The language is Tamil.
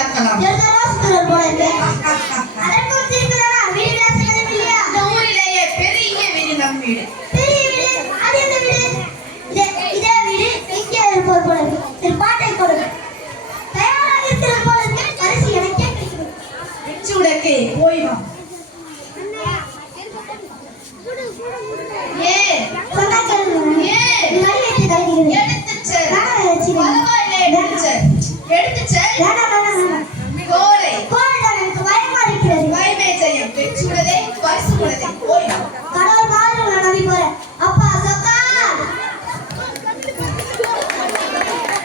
பார்க்கலாம். இந்த ஊரிலேயே பெரிய வீடு நம் வீடு. போய் வா. பயமே செய்யும் பெற்றுள்ளதே பரிசு உள்ளதே.